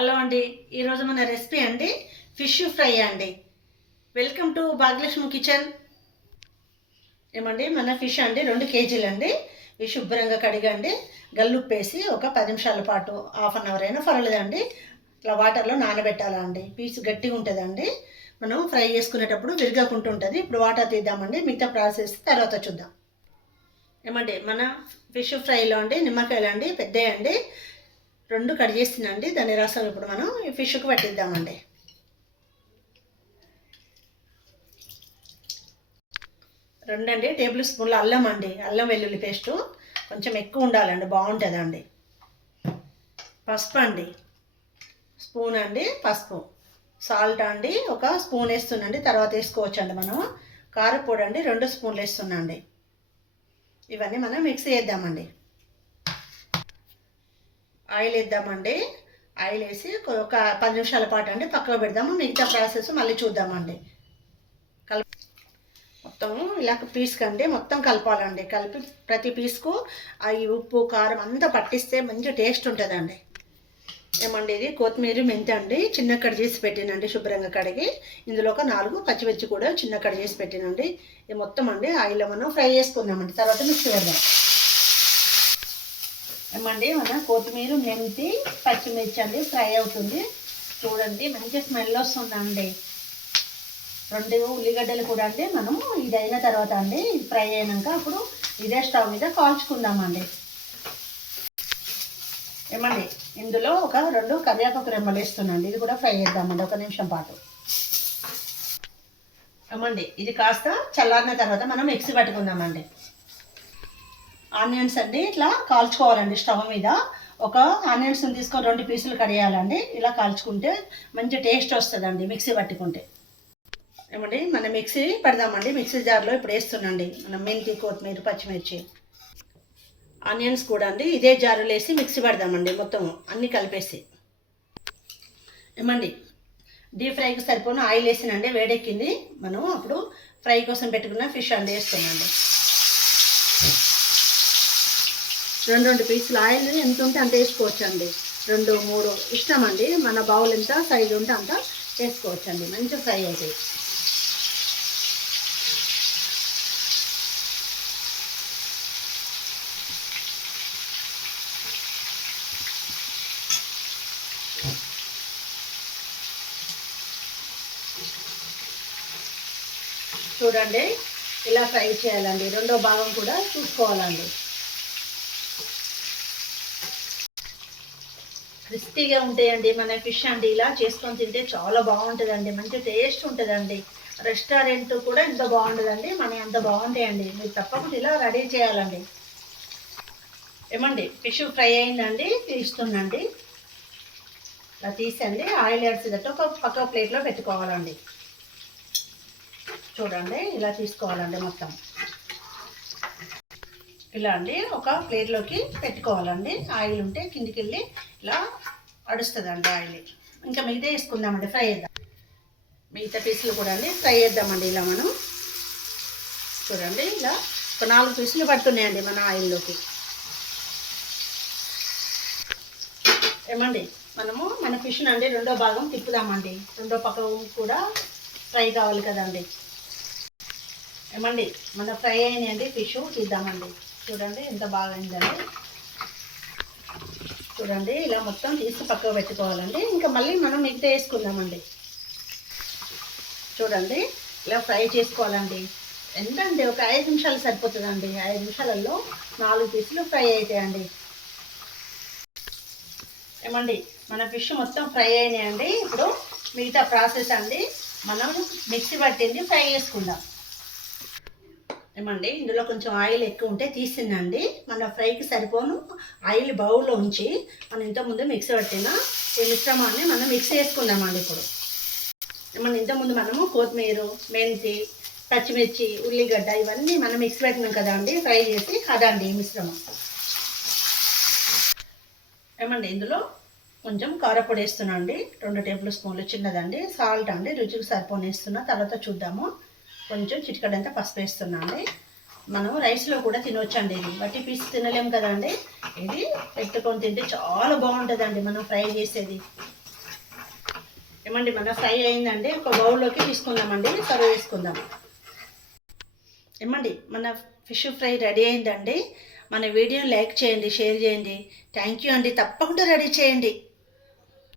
Hello అండి, ఈరోజు మన రెసిపీ అండి ఫిష్ ఫ్రై అండి. Welcome to Bhagyalakshmi kitchen. ఏమండి, మన ఫిష్ అండి 2 కేజీలు అండి. ఇవి శుభ్రంగా కడిగండి, గల్లుప్పేసి ఒక 10 నిమిషాల పాటు హాఫ్ అన్ అవర్ అయినా పర్వాలేదండి ఇట్లా వాటర్లో నానబెట్టాలండి. పీస్ గట్టిగా ఉంటుందండి, మనం ఫ్రై చేసుకునేటప్పుడు విరగకుంటూ ఉంటుంది. ఇప్పుడు వాటర్ తీద్దామండి, మిగతా ప్రాసెస్ తర్వాత చూద్దాం. ఏమండి, మన ఫిష్ ఫ్రైలో అండి నిమ్మకాయలు అండి పెద్దయండి 2 కట్ చేసినండి. దాని రసం ఇప్పుడు మనం ఈ ఫిష్కి పట్టిద్దామండి. రెండండి టేబుల్ స్పూన్ల అల్లం అండి, అల్లం వెల్లుల్లి పేస్టు కొంచెం ఎక్కువ ఉండాలండి, బాగుంటుందండి. పసుపు అండి స్పూన్ అండి, పసుపు. సాల్ట్ అండి ఒక స్పూన్ వేస్తున్నాండి, తర్వాత వేసుకోవచ్చండి మనం. కారపొడి అండి 2 స్పూన్లు వేస్తున్నాండి. ఇవన్నీ మనం మిక్సీ చేద్దామండి. ఆయిల్ వేద్దామండి. ఆయిల్ వేసి ఒక 10 నిమిషాల పాటు అండి పక్కకు పెడదాము. మిగతా ప్రాసెస్ మళ్ళీ చూద్దామండి. మొత్తము ఇలా పీస్కండి మొత్తం కలపాలండి. కలిపి ప్రతి పీస్కు ఈ ఉప్పు కారం అంతా పట్టిస్తే మంచి టేస్ట్ ఉంటుందండి. ఏమండి, ఇది కొత్తిమీర మెంతి అండి చిన్న కట్ చేసి పెట్టినండి, శుభ్రంగా కడిగి. ఇందులో ఒక 4 పచ్చిమిర్చి కూడా చిన్న కట్ చేసి పెట్టినండి. ఇది మొత్తం అండి ఆయిల్లో మనం ఫ్రై చేసుకుందామండి, తర్వాత మిక్సీ పెడదాం. ఏమండి, మన కొత్తిమీర మెంతి పచ్చిమిర్చి అండి ఫ్రై అవుతుంది. చూడండి మంచి స్మెల్ వస్తుందండి. 2 ఉల్లిగడ్డలు కూడా అండి మనము ఇది అయిన తర్వాత అండి ఫ్రై అయినాక అప్పుడు ఇదే స్టవ్ మీద కాల్చుకుందామండి. ఏమండి, ఇందులో ఒక 2 కరివేపాకు రెమ్మలు వేస్తున్నాండి. ఇది కూడా ఫ్రై చేద్దామండి 1 నిమిషం పాటు. ఏమండి, ఇది కాస్త చల్లారిన తర్వాత మనం మిక్సీ పట్టుకుందామండి. ఆనియన్స్ అండి ఇట్లా కాల్చుకోవాలండి స్టవ్ మీద. ఒక ఆనియన్స్ తీసుకొని 2 పీసులు కడియాలండి. ఇలా కాల్చుకుంటే మంచి టేస్ట్ వస్తుందండి మిక్సీ పట్టుకుంటే. ఏమండి, మనం మిక్సీ పెడదామండి. మిక్సీ జార్లో ఇప్పుడు వేస్తున్నాండి మనం మెంతి కొత్తిమీర పచ్చిమిర్చి ఆనియన్స్ కూడా అండి ఇదే జారులో వేసి మిక్సీ పెడదామండి, మొత్తం అన్నీ కలిపేసి. ఏమండి, డీప్ ఫ్రైకి సరిపోయిన ఆయిల్ వేసినండి, వేడెక్కింది. మనం అప్పుడు ఫ్రై కోసం పెట్టుకున్న ఫిష్ అండి వేస్తున్నాండి. 2 పీసులు ఆయిల్ ఎంత ఉంటే అంత వేసుకోవచ్చండి. 2, 3 ఇష్టం అండి, మన బౌల్ ఎంత సైజు ఉంటే అంత వేసుకోవచ్చండి. మంచిగా ఫ్రై అవుతాయి. చూడండి ఇలా ఫ్రై చేయాలండి. రెండో భాగం కూడా చూసుకోవాలండి. క్రిస్పీగా ఉంటాయండి మన ఫిష్ అండి. ఇలా చేసుకొని తింటే చాలా బాగుంటుందండి, మంచి టేస్ట్ ఉంటుందండి. రెస్టారెంట్ కూడా ఇంత బాగుంటుందండి, మన అంత బాగుంటాయండి. మీరు తప్పకుండా ఇలా రెడీ చేయాలండి. ఏమండి, ఫిష్ ఫ్రై అయిందండి, తీస్తుందండి. ఇలా తీసండి ఆయిల్ వేసేటట్టు ఒక పక్క ప్లేట్లో పెట్టుకోవాలండి. చూడండి ఇలా తీసుకోవాలండి మొత్తం. ఇలా అండి ఒక ప్లేట్లోకి పెట్టుకోవాలండి. ఆయిల్ ఉంటే కిందికి వెళ్ళి ఇలా అడుస్తుందండి ఆయిల్. ఇంకా మిగతా వేసుకుందామండి, ఫ్రై చేద్దాం. మిగతా పీసులు కూడా అండి ఫ్రై చేద్దామండి. ఇలా మనం చూడండి ఇలా ఒక 4 పీసులు పడుతున్నాయండి మన ఆయిల్లోకి. ఏమండి, మనము మన ఫిష్ అండి రెండో భాగం తిప్పుదామండి. రెండో పక్క కూడా ఫ్రై కావాలి కదండి. ఏమండి, మన ఫ్రై అయినాయండి ఫిష్ తీద్దామండి. చూడండి ఎంత బాగా అయిందండి. చూడండి ఇలా మొత్తం తీసి పక్కకు పెట్టుకోవాలండి. ఇంకా మళ్ళీ మనం మిగతా వేసుకుందామండి. చూడండి ఇలా ఫ్రై చేసుకోవాలండి. ఎంతండి, ఒక 5 నిమిషాలు సరిపోతుందండి. 5 నిమిషాలలో 4 పీసులు ఫ్రై అవుతాయండి. ఏమండి, మన ఫిష్ మొత్తం ఫ్రై అయినాయండి. ఇప్పుడు మిగతా ప్రాసెస్ అండి మనం మిక్సీ పట్టింది ఫ్రై చేసుకుందాం. ఏమండి, ఇందులో కొంచెం ఆయిల్ ఎక్కువ ఉంటే తీసిందండి. మన ఫ్రైకి సరిపోను ఆయిల్ బౌల్లో ఉంచి మనం ఇంతకుముందు మిక్సీ పట్టిన ఈ మిశ్రమాన్ని మనం మిక్సీ చేసుకుందామండి. ఇప్పుడు ఏమన్నా ఇంతకుముందు మనము కొత్తిమీర మెంతి పచ్చిమిర్చి ఉల్లిగడ్డ ఇవన్నీ మనం మిక్సీ పెట్టినాం కదా అండి, ఫ్రై చేసి అదండి ఈ మిశ్రమం. ఏమండి, ఇందులో కొంచెం కారపొడి వేస్తున్నా అండి, 2 టేబుల్ స్పూన్లు చిన్నదండి. సాల్ట్ అండి రుచికి సరిపోని వేస్తున్నా, తర్వాత చూద్దాము. కొంచెం చిటికడంతా పసుపు వేస్తున్నా అండి. మనం రైస్లో కూడా తినవచ్చండి. ఇది బట్టి పీస్ తినలేము కదండి, ఇది పెట్టుకొని తింటే చాలా బాగుంటుందండి మనం ఫ్రై చేసేది. ఏమండి మన ఫ్రై అయిందండి, ఒక బౌల్లోకి తీసుకుందామండి, సర్వ్ చేసుకుందాం. ఏమండి మన ఫిష్ ఫ్రై రెడీ అయిందండి. మన వీడియోని లైక్ చేయండి, షేర్ చేయండి. థ్యాంక్ యూ అండి. తప్పకుండా రెడీ చేయండి.